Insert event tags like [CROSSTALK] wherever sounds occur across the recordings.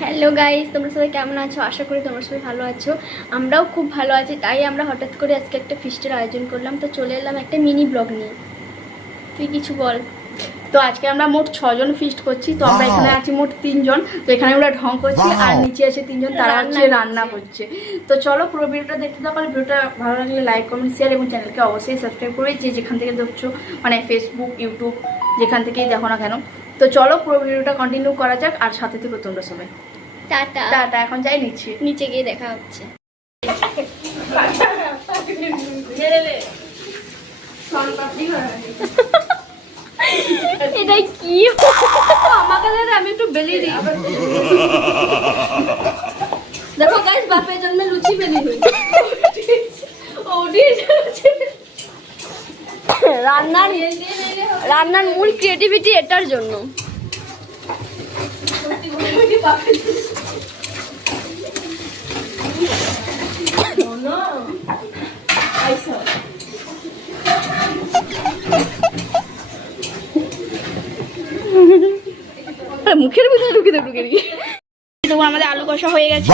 Hello guys তোমরা সবাই কেমন আছো? আশা করি তোমরা সবাই ভালো আছো। আমরাও খুব ভালো আছি তাই আমরা হঠাৎ করে আজকে একটা ফিস্টের আয়োজন করলাম। তো চলে এলাম একটা মিনি ব্লগ নিয়ে। তুই কিছু বল। তো আজকে আমরা মোট ছজন ফিস্ট করছি। তো আমরা এখানে আছি মোট তিনজন। তো এখানে আমরা ঢং করছি আর নিচে আছে তিনজন তারা রান্না হচ্ছে রান্না করছে। তো চলো পুরো ভিডিওটা দেখতে থাকো আর ভিডিওটা ভালো লাগলে লাইক কমেন্ট শেয়ার এবং চ্যানেলকে অবশ্যই সাবস্ক্রাইব করবে যে যেখান থেকে দেখছ মানে ফেসবুক ইউটিউব যেখান থেকেই দেখো না কেন। তো চলো পুরো ভিডিওটা কন্টিনিউ করা যাক আর সাথে থেকে তোমরা সবাই। টাটা। টাটা এখন যাই নিচ্ছি নিচে গিয়ে দেখা হচ্ছে। এটাই কি? আমাকে আমি একটু বেলিয়ে দিই। দেখো গাইস বাপের জন্য লুচি বেলি হই [LAUGHS] রান্নার রান্নার মূল ক্রিয়েটিভিটি এটার জন্য। মুখের ভিতরে ঢুকে দেবো ঢুকে দিয়ে আমাদের আলু কষা হয়ে গেছে।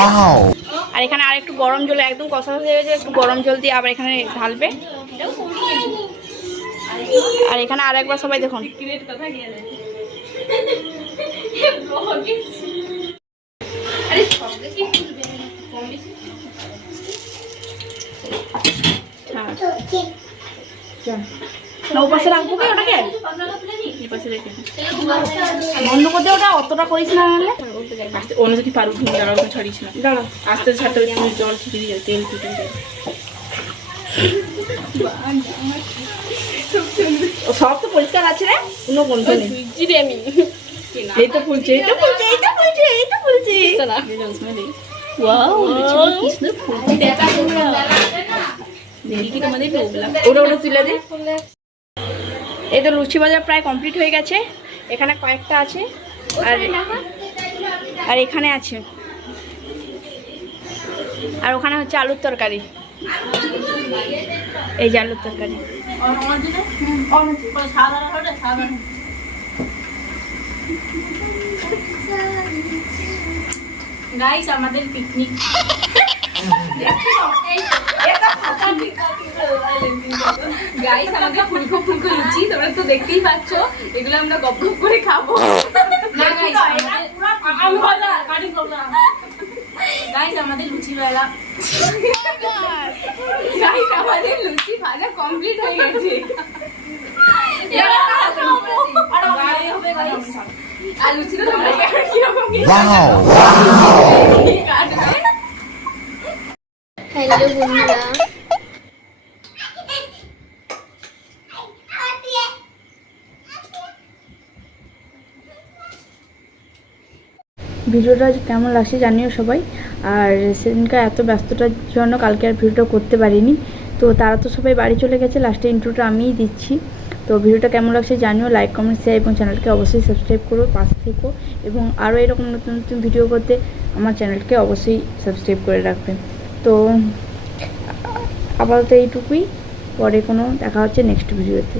আর এখানে আর একটু গরম জল একদম কষা হয়ে গেছে একটু গরম জল দিয়ে আবার এখানে ঢালবে। আর এখানে আর একবার সবাই দেখুন। আস্তে অন্য যদি পারু ঢুকে দাঁড়াও ছাড়িস না। দাঁড়া। আস্তে ছাড়তে হবে জল ছিটে দিয়ে তেল ছিটে দিয়ে ও সব তো পরিষ্কার আছে রে কোনো গন্ধ নেই। এই তো ফুলছে এই তো ফুলছে এই তো ফুলছে এই তো ফুলছে। ওয়াও কৃষ্ণ ফুলছে। দেখা দেখি তোমাদের ওটা ওটা তুলে দে। এই তো লুচি ভাজা প্রায় কমপ্লিট হয়ে গেছে। এখানে কয়েকটা আছে। আর আর এখানে আছে। আর ওখানে হচ্ছে আলুর তরকারি। এই যে আলুর তরকারি। গাইস আমাদের পিকনিক গাইস আমাদের ফুলকো ফুলকো লুচি তোমরা তো দেখতেই পাচ্ছ। এগুলো আমরা গপ গপ করে খাব। না গাইস আমাদের লুচি বেলা হয়ে হ্যালো ভিডিওটা কেমন লাগছে জানিও সবাই। আর সেদিনকার এত ব্যস্ততার জন্য কালকে আর ভিডিওটা করতে পারিনি। তো তারা তো সবাই বাড়ি চলে গেছে লাস্টে ইন্ট্রোটা আমিই দিচ্ছি। তো ভিডিওটা কেমন লাগছে জানিও লাইক কমেন্ট শেয়ার এবং চ্যানেলকে অবশ্যই সাবস্ক্রাইব করো, পাশে থেকো এবং আরও এরকম নতুন নতুন ভিডিও করতে আমার চ্যানেলকে অবশ্যই সাবস্ক্রাইব করে রাখবেন তো আপাতত এইটুকুই, পরে কোনো দেখা হচ্ছে নেক্সট ভিডিওতে